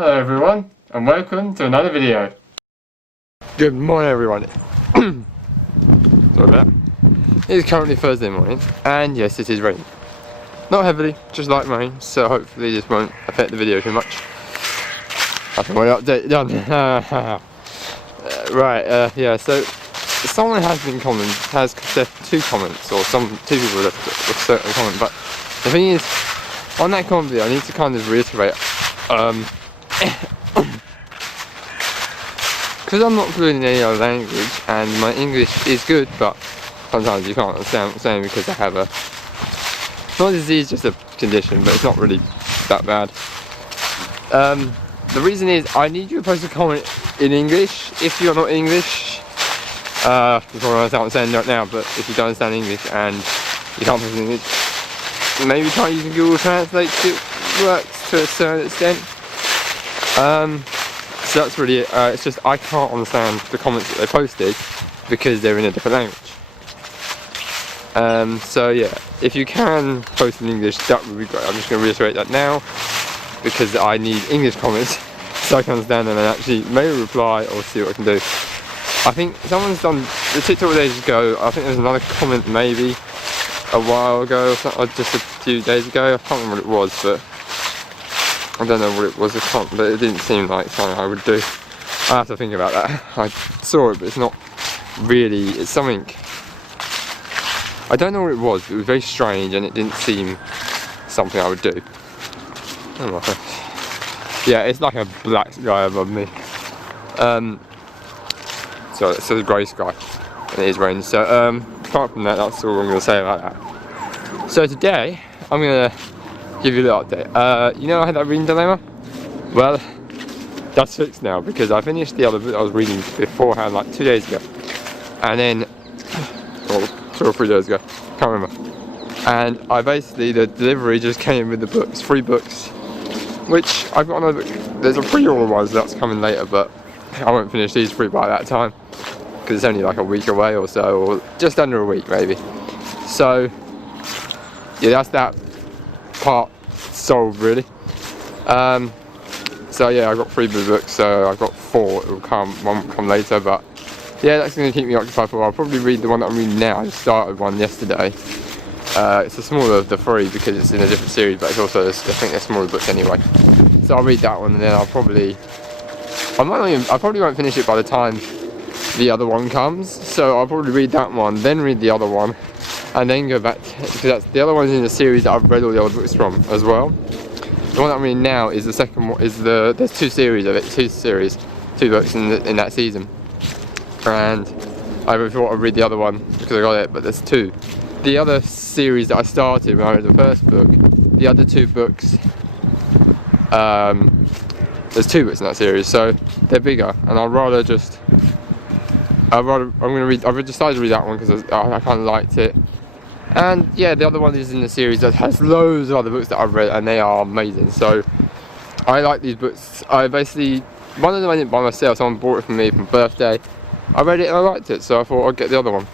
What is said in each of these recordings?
Hello everyone, and welcome to another video. Good morning everyone. Sorry about that. It is currently Thursday morning, and yes, it is raining. Not heavily, just light rain, so hopefully this won't affect the video too much. That's my update done. Yeah, so someone has left two comments, or two people left a certain comment, but the thing is, on that comment video, I need to kind of reiterate, because I'm not fluent in any other language, and my English is good, but sometimes you can't understand what I'm saying because I have not a disease, just a condition, but it's not really that bad. The reason is, I need you to post a comment in English. If you're not English, you probably understand what I'm saying right now, but if you don't understand English and you can't post in English, maybe try using Google Translate, it works to a certain extent. So that's really it. It's just I can't understand the comments that they posted because they're in a different language. So yeah, if you can post in English, that would be great. I'm just going to reiterate that now because I need English comments so I can understand them and actually maybe reply or see what I can do. I think someone's done the TikTok days ago. I think there's another comment maybe a while ago or just a few days ago. I can't remember what it was, but I don't know what it was, but it didn't seem like something I would do. I have to think about that. I saw it, but it's not really, it's something, I don't know what it was, but it was very strange and it didn't seem something I would do. Oh my gosh. Yeah, it's like a black sky above me. So it's a grey sky and it is raining. So apart from that, that's all I'm going to say about that. So today, I'm going to give you a little update. You know I had that reading dilemma? Well, that's fixed now because I finished the other book I was reading beforehand like 2 days ago. And then, or 2 or 3 days ago, can't remember. And the delivery just came with the books, 3 books, which I've got another book. There's a pre-order one that's coming later, but I won't finish these 3 by that time because it's only like a week away or so, or just under a week maybe. So, yeah, that's that part solved really. So yeah, I've got 3 blue books, so I've got 4. It will come, one will come later, but yeah, that's going to keep me occupied for a while. I'll probably read the one that I'm reading now. I just started one yesterday. It's the smaller of the 3 because it's in a different series, but it's also, I think they're smaller books anyway. So I'll read that one and then I probably won't finish it by the time the other one comes. So I'll probably read that one, then read the other one, and then go back because the other one's in the series that I've read all the other books from as well. The one that I'm reading now is the second one. There's 2 series of it, 2 books in that season, and I really thought I'd read the other one because I got it, but there's 2. The other series that I started when I read the first book, the other 2 books, there's 2 books in that series, so they're bigger, and I've decided to read that one because I kind of liked it. And yeah, the other one is in the series that has loads of other books that I've read and they are amazing. So I like these books. One of them I didn't buy myself, someone bought it for me for my birthday. I read it and I liked it, so I thought I'd get the other one.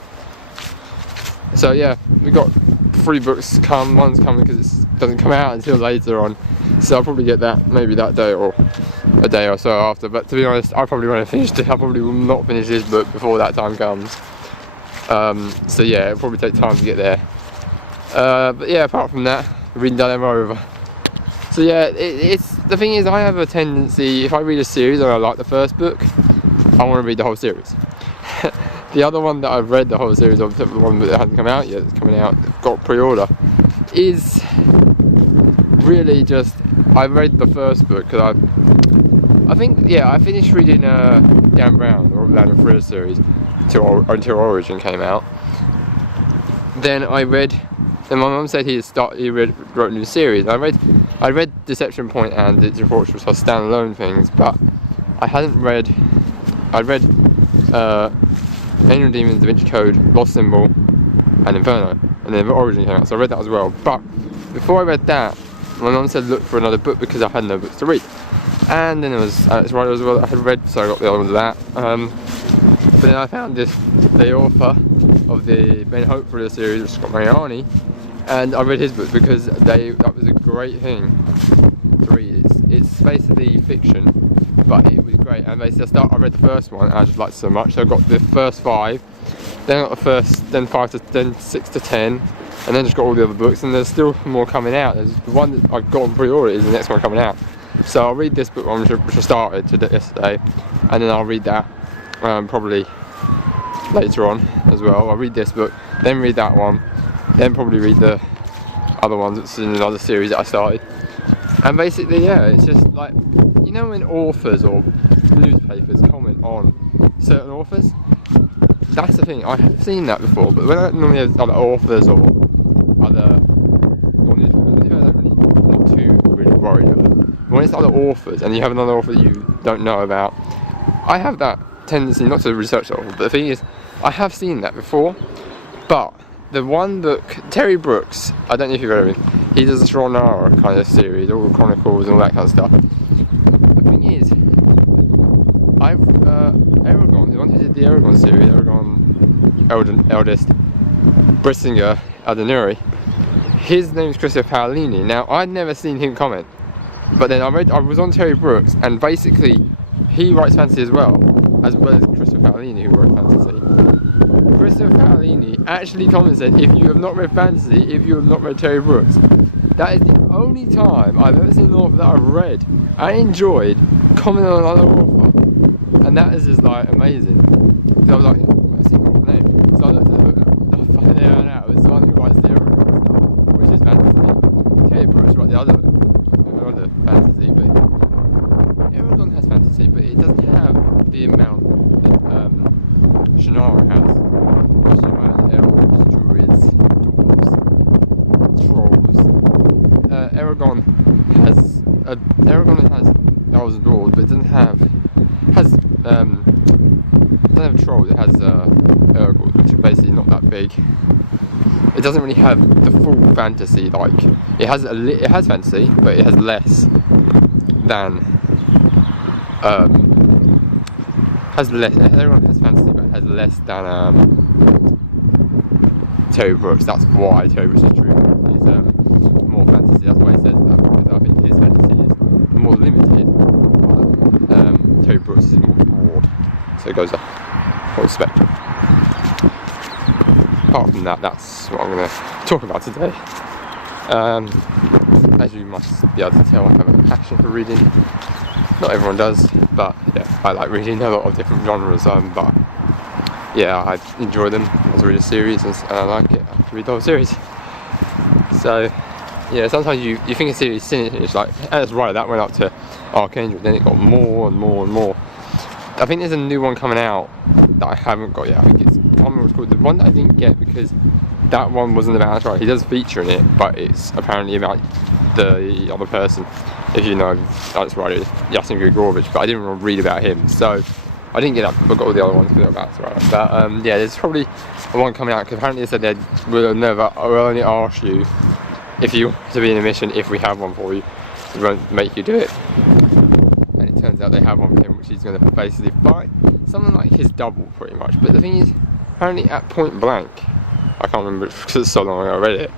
So yeah, we got 3 books one's coming because it doesn't come out until later on. So I'll probably get that maybe that day or a day or so after. But to be honest, I probably won't have finished it. I probably will not finish this book before that time comes. So yeah, it'll probably take time to get there. But yeah, apart from that, reading dilemma over. So yeah, it's the thing is, I have a tendency, if I read a series and I like the first book, I want to read the whole series. The other one that I've read the whole series of, the one that hasn't come out yet, that's coming out, got pre-order, is really just, I read the first book because I finished reading Dan Brown, or Orlando Thriller series until Origin came out. Then my mum said he wrote a new series. I read Deception Point and Digital Fortress as standalone things, but I hadn't read. I'd read Angel and Demons, Da Vinci Code, Lost Symbol, and Inferno, and then Origin came out, so I read that as well. But before I read that, my mum said look for another book because I had no books to read. And then there was Alex Rider as well that I had read, so I got the other ones of that. But then I found the author of the Ben Hope Thriller series, which is Scott Mariani, and I read his book because that was a great thing to read. It's basically fiction, but it was great. And basically, I read the first one, and I just liked it so much. So I got the first 5, then I got the first, then 5 to, then 6 to 10, and then just got all the other books. And there's still more coming out. There's the one that I got on pre-order is the next one coming out. So I'll read this book one, which I started yesterday, and then I'll read that probably later on as well. I'll read this book, then read that one, then probably read the other ones that's in another series that I started. And basically, yeah, it's just like, you know, when authors or newspapers comment on certain authors, that's the thing. I have seen that before, but when I normally have other authors or other newspapers, I don't really, not too really worried about them. When it's other authors and you have another author that you don't know about, I have that tendency not to research the author. But the thing is, I have seen that before. But the one book, Terry Brooks, I don't know if you've heard of him. He does a Shannara kind of series, all the chronicles and all that kind of stuff. The thing is, Eragon, the one who did the Eragon series, Eragon Eldest, Brisingr Adenuri, his name's Christopher Paolini. Now, I'd never seen him comment. But then I was on Terry Brooks, and basically he writes fantasy as well as Christopher Paolini, who wrote fantasy. Christopher Paolini actually commented, if you have not read fantasy, if you have not read Terry Brooks, that is the only time I've ever seen an author that I've read and enjoyed comment on another author, and that is just like amazing. So I was like, I've seen the author name, so I looked at the book, I found it out, it's the one who writes the Eragon stuff, which is fantasy. Terry Brooks wrote the other fantasy, but Eragon has fantasy, but it doesn't have the amount that Shannara has. Shannara has elves, druids, dwarves, trolls. Eragon has elves and dwarves, but it doesn't have trolls. It has Urgals, which are basically not that big. It doesn't really have the full fantasy, like it has fantasy, but it has less than everyone has fantasy, but it has less than Terry Brooks. That's why Terry Brooks is true. He's more fantasy. That's why he says that, because I think his fantasy is more limited. Terry Brooks is more broad, so it goes a whole spectrum. Apart from that, that's what I'm going to talk about today. As you must be able to tell, I have a passion for reading. Not everyone does, but yeah, I like reading a lot of different genres. But yeah, I enjoy them as I read a series, and I like it. I have to read the whole series. So yeah, sometimes you think a series is finished, like, and it's right, that went up to Archangel, then it got more and more and more. I think there's a new one coming out that I haven't got yet. I think it's, I can't remember what it's called. The one that I didn't get because that one wasn't about Ashra. He does feature in it, but it's apparently about the other person. If you know, that's right, Yasin Grigorovich, but I didn't really read about him, so I didn't get that. But I got all the other ones because they're about Ashra. But yeah, there's probably one coming out because apparently they said they will only ask you if you want to be in a mission if we have one for you. We won't make you do it. And it turns out they have one for him, which he's going to basically fight someone like his double, pretty much. But the thing is, apparently at point blank, I can't remember because it's so long ago I read it,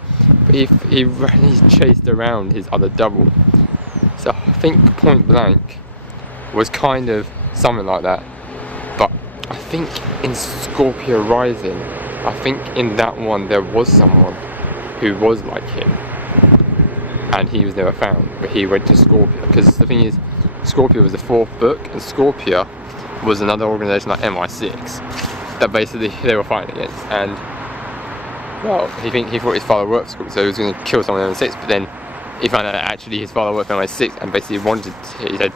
but he chased around his other double. So I think point blank was kind of something like that. But I think in Scorpio Rising, I think in that one there was someone who was like him, and he was never found, but he went to Scorpio, because the thing is, Scorpio was the 4th book, and Scorpio was another organisation like MI6 that basically they were fighting against. And well, he thought his father worked for Scorpio, so he was going to kill someone in MI6, but then he found out that actually his father worked for MI6 and basically he said,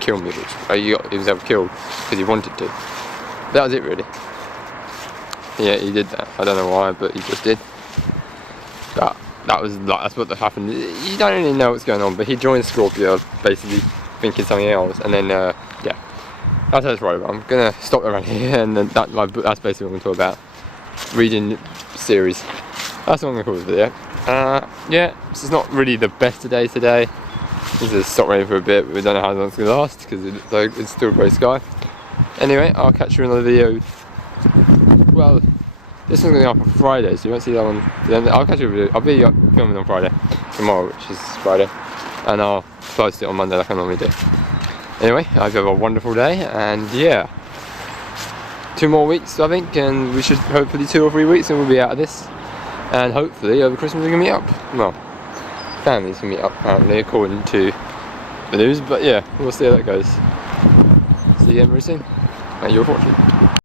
kill me, which he was ever killed because he wanted to. That was it, really. Yeah, he did that. I don't know why, but he just did. But that's what happened. You don't really know what's going on, but he joined Scorpio basically thinking something else, and then yeah, that's how it's right about. I'm gonna stop around here, and then that's basically what I'm talking about. Reading series. That's what I'm gonna call this video. Yeah, this is not really the best today. This is stop raining for a bit, but we don't know how long it's gonna last because it's still grey sky. Anyway, I'll catch you in another video. Well, this one's going to be up on Friday, so you won't see that one. Then I'll catch you. I'll be filming on Friday, tomorrow, which is Friday. and I'll post it on Monday like I normally do. Anyway, I hope you have a wonderful day, and yeah, 2 more weeks I think, and we should hopefully 2 or 3 weeks and we'll be out of this, and hopefully over Christmas we can meet up. Well, families can meet up apparently according to the news, but yeah, we'll see how that goes. See you again very soon. Thank you for watching.